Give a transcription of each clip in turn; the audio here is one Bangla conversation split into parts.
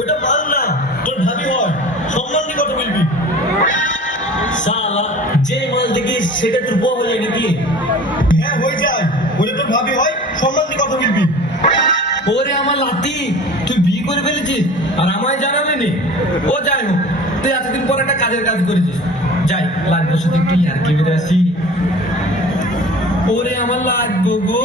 ওটা মাল না, তোর ভাবি হয়, সম্মান দিয়ে কথা বলবি। শালা যে মাল দেখি সেটা তোর বউ হয়ে যায় নাকি? হ্যাঁ হয়ে যায়, ওটা তোর ভাবি হয়, সম্মান দিয়ে কথা বলবি। ওরে আমার লাতি, তুই বিয়ে করে ফেলেছিস আর আমায় জানাবি নি? ও যাই হোক, তুই এতদিন পর একটা কাজের কাজ করেছিস। যাই লাগবে সাথে একটু ইয়ার্কি মেরে আসি। ওরে আমার লাগবো গো।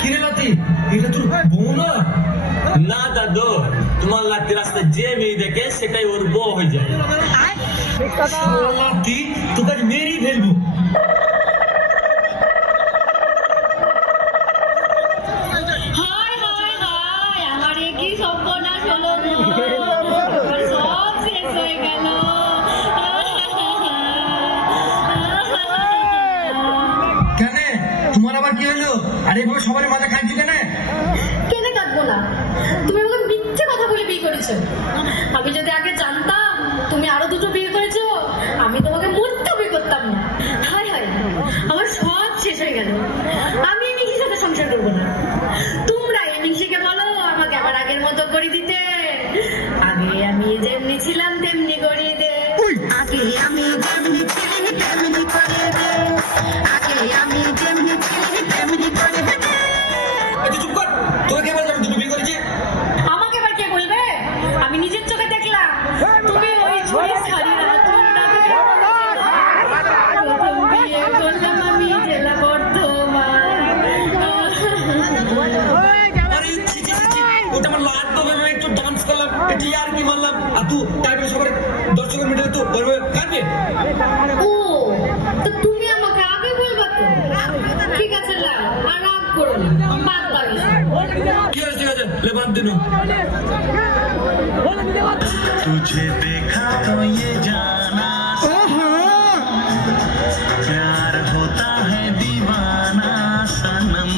কিরে লাতি, এটা তোর বউ না? না দাদু, তোমার লাতি রাস্তায় যে মেয়ে দেখে সেটাই ওর বউ হয়ে যায়। লাতি তোকে মেরেই ফেলবো। তোমার আবার কি হলো? আরে এভাবে সবার মাথা খাইছো কেন? কেন কাঁদবো না? তুমি আমাকে মিথ্যে কথা বলে বিয়ে করেছো। আমি যদি আগে জানতাম তুমি আরো দুটো বিয়ে করেছো, আমি তোমাকে মরতেও বিয়ে করতাম না। হায় হায়, আমার সব শেষ হয়ে গেল। আমি মিহির সাথে সংসার করবো না। তোমরা এই মিহিকে বলো আমাকে আবার আগের মতো করে দিতে। আগে আমি যেমনি ছিলাম তেমনি করিয়ে দে। আগে আমি যেমনি ছিলাম তেমনি করিয়ে দে। আগে আমি যেমনি ছিলাম তেমনি করিয়ে দে। চুপ কর, তোকে কে বলছে আমি দুটো বিয়ে করেছি? আমাকে আবার কে বলবে? আমি নিজের চোখে দেখলাম তুমি ওই ঝুড়ি শাড়ি বিয়ে করলাম আমি জেলা বর্ধমান। আরে ছি ছি ছি, ওটা আমার লাগতো ভেবে একটু ডান্স করলাম, একটু আর কি মারলাম, আর তুই তারপরে সবার দর্শকের মিটে তো কাঁদবে। ও তো তুমি আমাকে আগে বলবা তো। ঠিক আছে লাও, আর রাগ করো না, বাদ দাও এসব। ঠিক আছে ले बात दिनों। तुझे देखा तो ये जाना प्यार होता है दीवाना सनम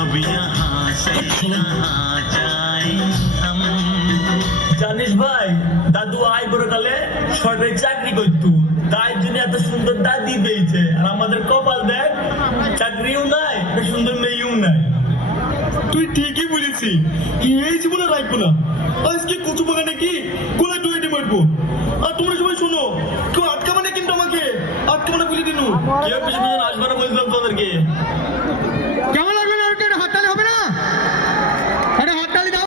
अब यहाँ से कहाँ जाए हम। জানিস ভাই, দাদু আয় বড় কালে সরকারি চাকরি করতো, তাই জন্য এত সুন্দর দাদি পেয়েছে। আর আমাদের কপাল দেখ, চাকরিও নাই, সুন্দর মেয়েও নাই। তুই ঠিকই বলেছিস, এই জীবনে রাখবো না। আজকে কচু বাগানে কি গোলায় ডুয়েটে মারবো। আর তোমরা সবাই শোনো, কেউ আটকাবে না কিন্তু আমাকে, আটকাবে না বলে দিনু। কেউ পিছনে আসবে না বলছিল